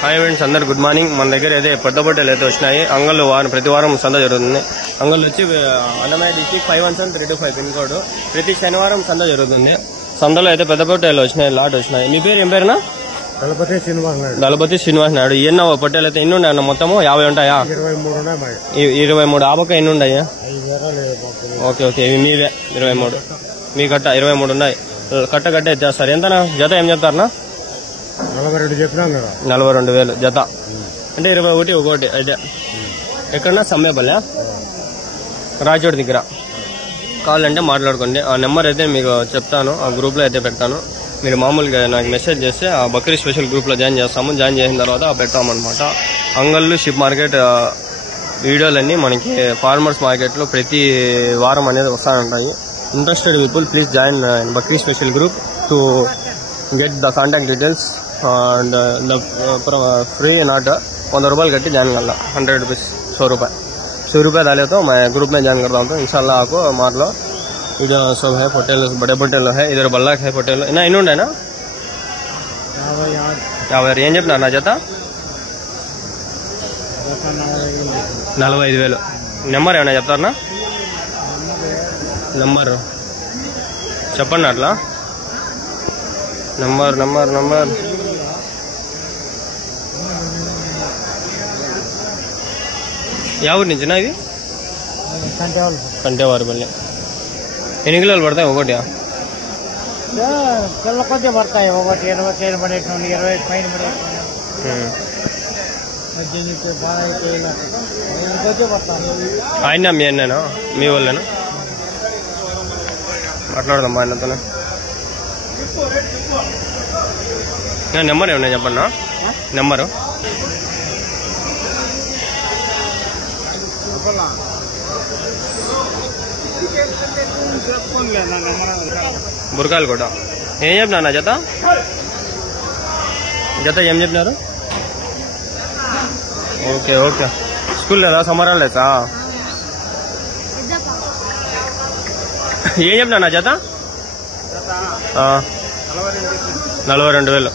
Hi friends, అందరు good morning. మన దగ్గర అయితే పెద్ద పొట్టేలు అయితే వచ్చినాయి. అంగళ్ళు ప్రతి వారం సంత జరుగుతుంది. అంగళ్ళు వచ్చి అన్నమయ్య డిస్ట్రిక్ట్ 517-325 పిన్ కోడ్. ప్రతి శనివారం సంత జరుగుతుంది. సంతలో అయితే పెద్ద పొట్టేలు వచ్చినాయి, లాట్ వచ్చినాయి. మీ పేరు ఏం పేరునా? దళపతి శ్రీనివాస్ నాయుడు. ఎన్నో పొట్టేలు అయితే ఎన్ని ఉన్నాయి అన్న? మొత్తము 50 ఉంటాయా? 23. ఆ పక్క ఎన్ని ఉన్నాయా? ఓకే ఓకే, ఇవి మీవే 23. మీ కట్ట 23 ఉన్నాయి. కట్ట ఇచ్చేస్తారు. ఎంతనా జత? ఏం చెప్తారనా? 42,000 జత. అంటే 21 ఒకటి. అయితే ఎక్కడన్నా సమ్మేపల్లె రాజోడి దగ్గర. కావాలంటే మాట్లాడుకోండి. ఆ నెంబర్ అయితే మీకు చెప్తాను, ఆ గ్రూప్లో అయితే పెడతాను. మీరు మామూలుగా నాకు మెసేజ్ చేస్తే ఆ బక్రీ స్పెషల్ గ్రూప్లో జాయిన్ చేస్తాము. జాయిన్ చేసిన తర్వాత పెడతామన్నమాట. అంగళ్ళు షిప్ మార్కెట్ వీడియోలన్నీ మనకి ఫార్మర్స్ మార్కెట్లో ప్రతి వారం అనేది వస్తూ interested people please join bakri special group to get the contact details and the free not 100 रुपये कट्टी ज्वाइन कर ला. 100 रुपीज़ 100 रुपये डाले तो मैं ग्रुप में ज्वाइन करता हूँ. तो इंशाल्लाह आपको मार लो. इधर सब है पोटेल, बड़े पोटेल है. इधर बल्लाक है पोटेल. इना इन ना 50 ఏం చెప్పినా నా జత? 45,000. నెంబర్ ఏమైనా చెప్తారనా? నెంబర్ చెప్పండి అట్లా. నంబర్ యా ఊరి నుంచినా ఇవి? కంటేవారిపల్లి. ఎన్ని కిలోలు పడతాయి ఒకటి? కొద్ది పడతాయి. ఒకటి 20 కేజీలు పడేటువంటి, 20 పైన ఆయన మీ అన్నేనా? మీ వాళ్ళేనా? మాట్లాడదాం మా ఆయనతోనే. నెంబర్ ఏమన్నా చెప్పన్నా? నెంబరు బురకాయలు కూడా. ఏం చెప్పినా నా జత? ఏం చెప్పినారు? Okay okay. స్కూల్ లేదా? సమ్మర్ లేదా? ఏం చెప్పినా నా జత? 42,000.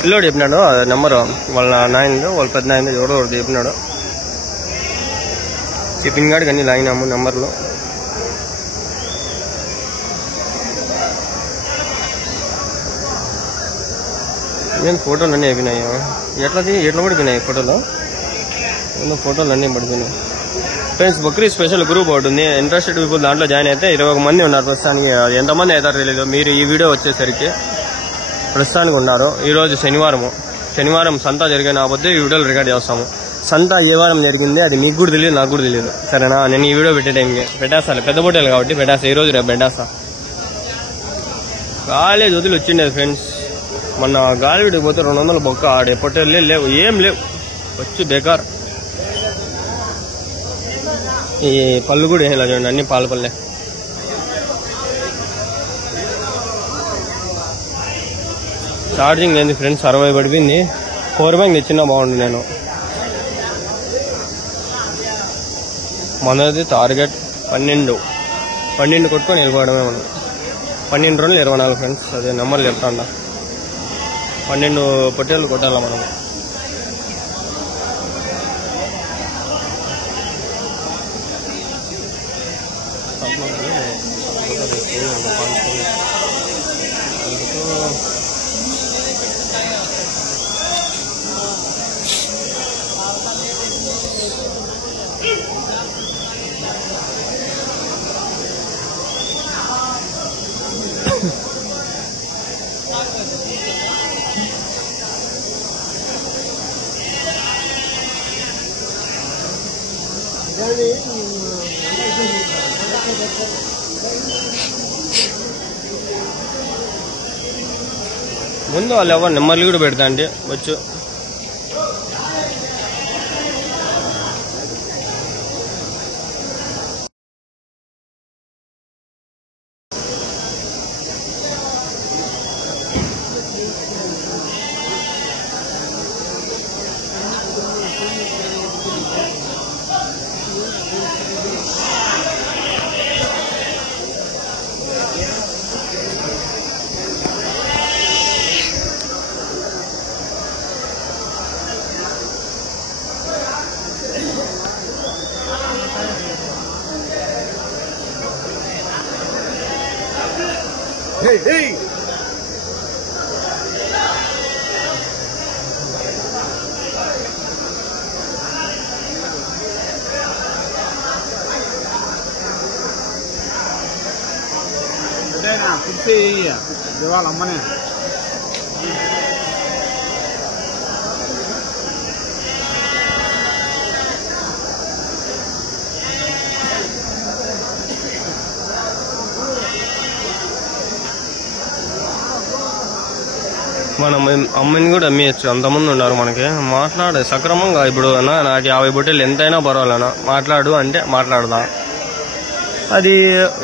పిల్లోడు చెప్పినాడు నెంబరు. వాళ్ళ నాయనది, వాళ్ళ పెద్ద నాయనది, ఎవరో చెప్పినాడు. చెప్పిన కాడికి అన్ని లాగినాము నెంబర్లు. నేను ఫోటోలు అన్నీ అయిపోయినాయి. ఎట్లా పడిపోయినాయి ఫోటోలు? ఫోటోలు అన్నీ పడిపోయినాయి. ఫ్రెండ్స్, బక్రీ స్పెషల్ గ్రూప్ ఒకటి ఉంది. ఇంట్రెస్టెడ్ పీపుల్ దాంట్లో జాయిన్ అయితే 21 మంది ఉన్నారు ప్రస్తుతానికి. అది ఎంతమంది అవుతారో తెలియదు. మీరు ఈ వీడియో వచ్చేసరికి ప్రస్తుతానికి ఉన్నారు. ఈరోజు శనివారం సంత జరిగిన కాకపోతే ఈ వీడియోలు రికార్డ్ చేస్తాము. సంత ఏ వారం జరిగింది అది మీకు కూడా తెలియదు, నాకు కూడా తెలియదు. సరేనా? నేను ఈ వీడియో పెట్టే టైంకి పెట్టేస్తాను. పెద్ద పొట్టేలు కాబట్టి పెట్టేస్తా. ఈరోజు రేపు పెట్టేస్తా. కాలేజ్ వదిలి వచ్చిండేది ఫ్రెండ్స్. మొన్న గాలివిడికి పోతే 200 బొక్క. ఆడే పొట్టేళ్ళే లేవు, ఏం లేవు. వచ్చి బేకార్. ఈ పళ్ళు కూడా ఏం లేదు చూడండి, అన్ని పాల పల్లె. ఛార్జింగ్ ఏంది ఫ్రెండ్స్? 60 పడిపోయింది. పవర్ బ్యాంక్ తెచ్చినా బాగుండు. నేను మనది టార్గెట్ 12 కొట్టుకొని వెళ్ళిపోవడమే. మనం 12 రోజులు 24 ఫ్రెండ్స్. అదే నెంబర్లు చెప్తాండా. 12 పొట్టేళ్ళు కొట్టాలా మనం. ముందు వాళ్ళు ఎవరు నెంబర్లు కూడా పెడతా అంటే వచ్చు. కుర్చీ ఇవాళ అమ్మనే మనం అమ్మని కూడా అమ్మేయచ్చు, అంతమంది ఉన్నారు మనకి. మాట్లాడే సక్రమంగా ఇప్పుడు నాకు 50 బొట్టెలు ఎంతైనా పర్వాలేనా మాట్లాడు అంటే మాట్లాడదా, అది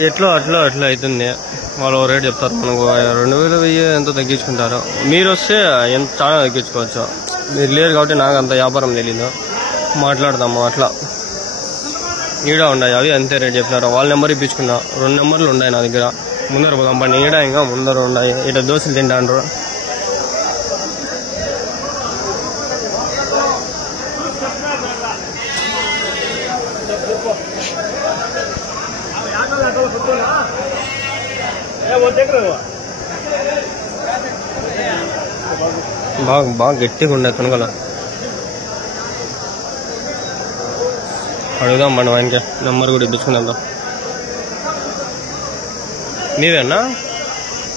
ఎట్లో అట్లా అవుతుంది. వాళ్ళు రేట్ చెప్తారు, మనకు 2000 1000 ఎంతో తగ్గించుకుంటారు. మీరు వస్తే ఎంత చాలా తగ్గించుకోవచ్చు. మీరు లేరు కాబట్టి నాకు అంత వ్యాపారం తెలీదు, మాట్లాడదాము అట్లా. ఈడ ఉన్నాయి అవి అంతే రేట్ చెప్పినారు. వాళ్ళ నెంబర్ ఇప్పించుకున్నా, 2 నెంబర్లు ఉన్నాయి నా దగ్గర. ముందర పోదాం పండి, ఈడ ఇంకా ముందర ఉన్నాయి. ఇట దోశలు తింటాండ్రు. బాగా గట్టిగా ఉండే కొనుగోలు. అడుగుదాం మనం ఆయనకి, నెంబర్ కూడా ఇప్పించుకున్నాం. మీవేనా?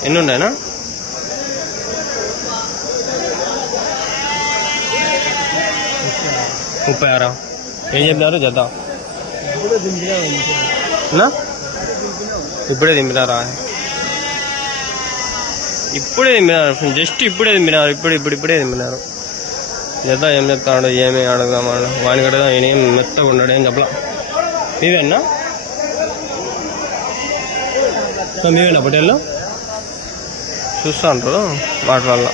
ఎన్ని ఉన్నాయనా? 36. ఏం చెప్పినారు జత? ఇప్పుడే దింపినారా? ఇప్పుడే దింపినారు, జస్ట్ ఇప్పుడే దింపినారు. ఇప్పుడే దింపినారు. జత ఏం చెప్తాడు, ఏమి అడుగుదామా వానికి అడుగుదాం. ఆయన ఏం మెత్తగా ఉన్నాడు, ఏం చెప్పలా. మీవేనా? మీవేనా పొట్టేళ్ళు? చూస్తా అంటారు మాట్లాడాల.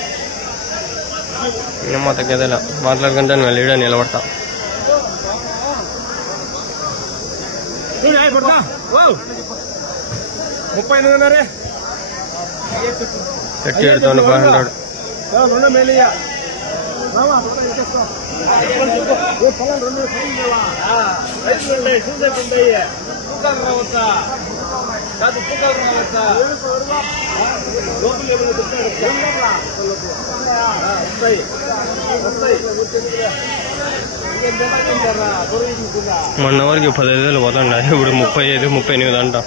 ఏమో తగ్గేదేలా, మాట్లాడుకుంటే నేను లీడ నిలబడతా. గట్టి ఎడుతుంది 500. మొన్న వరకు 15,000 పోతుండే, ఇప్పుడు 35, 38 అంట.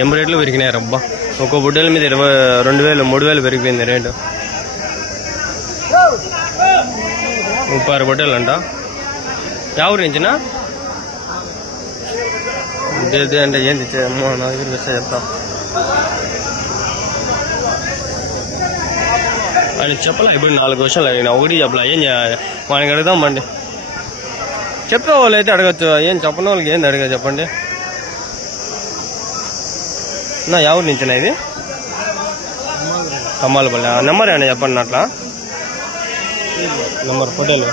ఏం రేట్లు పెరిగినాయి రబ్బా. ఒక బుడ్డల మీద 22,000 3,000 పెరిగిపోయింది రేటు. 36 బుడ్డలు అంట. ఎవరు నుంచినా అంటే ఏం తెచ్చామో నా దగ్గర వస్తే చెప్తా. ఆయన చెప్పలే. ఇప్పుడు 4 క్వశ్చన్లు అడిగిన, ఒకటి చెప్పలే. ఏం చేయాలి మనకి అడుగుదాం అండి. చెప్పే వాళ్ళు అయితే అడగచ్చు, ఏం చెప్పని వాళ్ళకి ఏంది అడిగా చెప్పండి. నా ఎవరి నుంచినా ఇది? కమ్మాలపల్లి. నెంబర్ ఏమన్నా చెప్పండి అట్లా. నెంబర్ హోటల్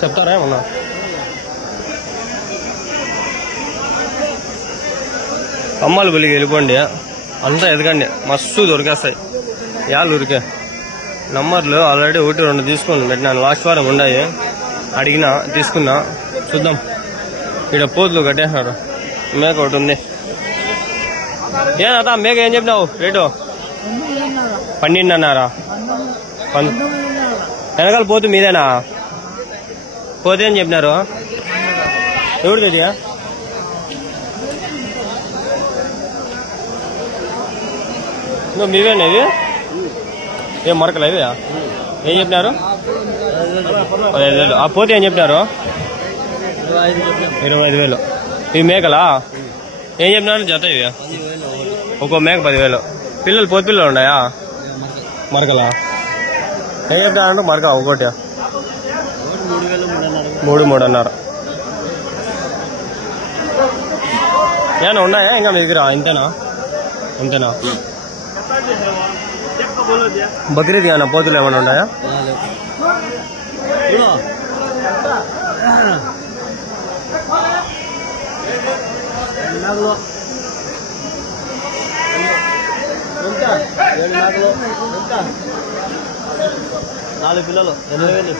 చెప్తారా ఏమన్నా? కమ్మాలపల్లికి వెళ్ళిపోండి, అంతా ఎదగండి, మస్తు దొరికేస్తాయి. యాళ్ళు ఉరికే నంబర్లు ఆల్రెడీ 1 2 తీసుకొని పెట్టినాను. లాస్ట్ వారం ఉన్నాయి, అడిగినా తీసుకున్నా. చూద్దాం. ఇక్కడ పోతులు కట్టేసినారు. మేక ఒకటి ఉంది. ఏదా మేక ఏం చెప్పినావు రేటు? 12 అన్నారా? వెనకాల పోతు మీదేనా? పోతే ఏం చెప్పినారు? ఎవరు తెచ్చియా? నువ్వు మీవేనా ఇవి? ఏం మరకలు ఇవి? ఏం చెప్పినారు? 15,000. ఆ పోతే ఏం చెప్పినారు? 25,000. ఇవి మేకలా? ఏం చెప్పినారు జత ఇవి? ఒక్కో మేక 10,000. పిల్లలు పోతు పిల్లలు ఉన్నాయా? మరకలా? ఏం చెప్పినారంటే మరక ఒకటి 3 అన్నారు. ఏమన్నా ఉన్నాయా ఇంకా మీ దగ్గర? ఇంతేనా? బక్రీద్ ఏమన్నా పోతులు ఏమన్నా ఉన్నాయా? నాలుగు పిల్లలు 80,000.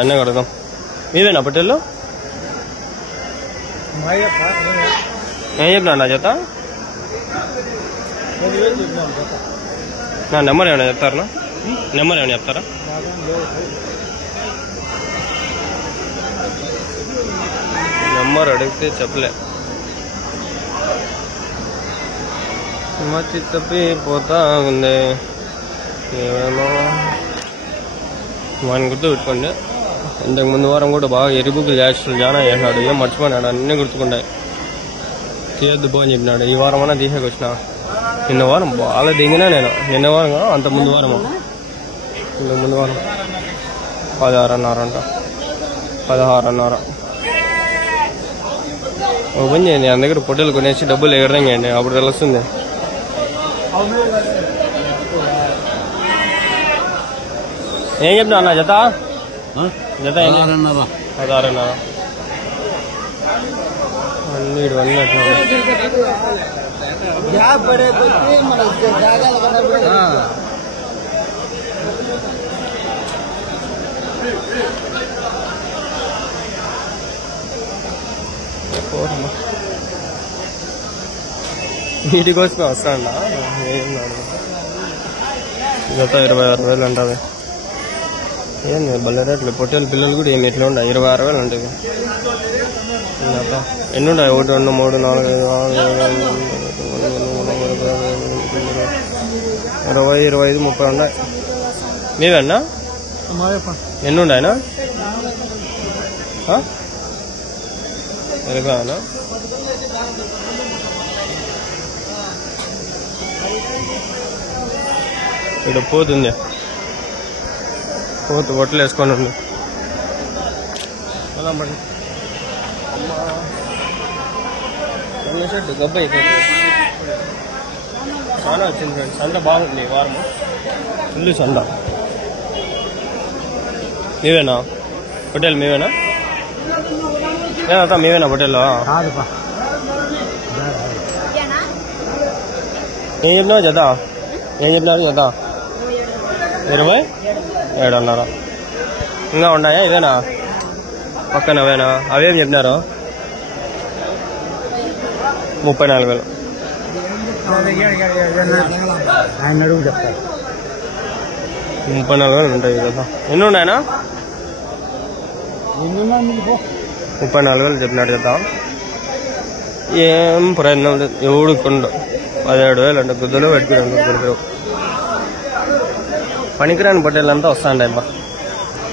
అన్న కడదాం. మీవేనా పటేళ్ళు? ఏం చెప్పినా నా జత? నా నెంబర్ ఏమైనా చెప్తారా? నెంబర్ ఏమైనా చెప్తారా? నెంబర్ అడిగితే చెప్పలే. మచ్చి తప్పిపోతా ఉంది. ఏమేమో వాడిని గుర్తు పెట్టుకోండి. ఇంతకు ముందు వారం కూడా బాగా ఎరుపుకులు యాక్చువల్ జానా చేసినాడు. ఏం మర్చిపోయినాడు, అన్నీ గుర్తుకుంటాయి. తీయద్దు పో అని చెప్పినాడు. ఈ వారం అన్నా తీసేకొచ్చిన. నిన్న వారం బాగా దిగినా నేను. నిన్న వారం అంత ముందు వారము, ఇంతకు ముందు వారం 16:30 అంట. 16:30 ఓపెన్ చేయండి. నా దగ్గర పొట్టెలు కొనేసి డబ్బులు ఎగరదండి, అప్పుడు తెలుస్తుంది. ఏం చెప్పినా అన్న జత? జత 16:30. అన్నీ వీటి కోసం వస్తాడా? జత 26,000 ఉంటుంది. ఏంది భలే రేట్లు. పొట్టేలు పిల్లలు కూడా ఏమి ఎట్లా ఉన్నాయి? 26,000 ఉంటుంది. ఎన్ని ఉన్నాయి? 1, 2, 3, 4, 5, 6, 7, 20, 25, 30 ఉన్నాయి. మీవన్నా ఎన్ని ఉన్నాయనా? ఎరగానా? ఇక్కడ పోతుంది. పోతు బొట్టలు వేసుకొని ఉంది. షర్ట్ గబ్బ అయిపోయింది. చాలా వచ్చింది ఫ్రెండ్స్. సంత బాగుంది ఈ వారము. ఫుల్ సంత. మీవేనా హోటల్? మీవేనా? ఏదంతా మీవేనా హోటల్లో? ఏం చెప్పినావు జత? ఏం చెప్పినారు జత? 27,500. ఇంకా ఉన్నాయా? ఇదేనా పక్కన? అవేనా? అవేం చెప్పినారు? 34,000. 34,000 ఉంటాయి కదా. ఎన్ని ఉన్నాయనా? 34,000 చెప్పినాడు కదా. ఏం ప్రయత్నం లేదు. ఎవడు కొండు 17,000 అంటే గుద్దలు పెట్టుకున్నాడు. గుద్దలు పనికిరాని పొట్టేళ్ళంతా వస్తాండి. అబ్బా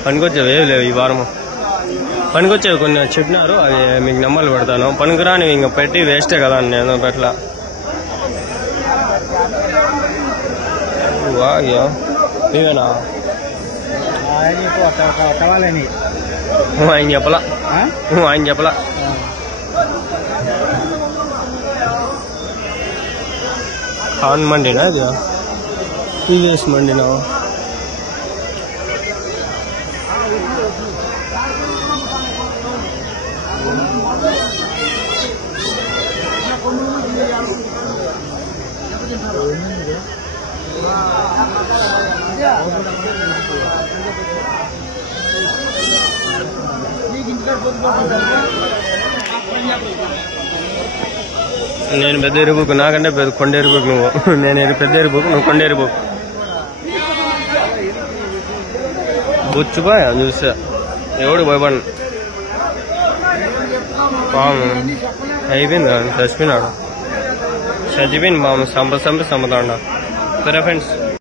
పనికొచ్చేవి ఏవి లేవు ఈ వారము. పనికొచ్చేవి కొన్ని చెప్పినారు, అవి మీకు నెంబర్లు పెడతాను. పనికిరాని ఇంకా పెట్టి వేస్టే కదా అని నేను పెట్టలా. నీవేనా? ఆయన చెప్పలా, ఆయన చెప్పలా. ఖాన్ మండినా? ఇది టీవీఎస్ మండినా? నేను పెద్ద ఎరుపుకు, నాకంటే పెద్ద కొండ ఎరుపుకు నువ్వు. నేను పెద్ద ఎరుపుకు, నువ్వు కొండ ఎరుపుకు. బొచ్చుపోయా చూసా, ఎవడు భయపడి. పాము అయిపోయింది, చచ్చిపోయినాడు. చచ్చిపోయింది పాము. సంపతాడు. సరే ఫ్రెండ్స్.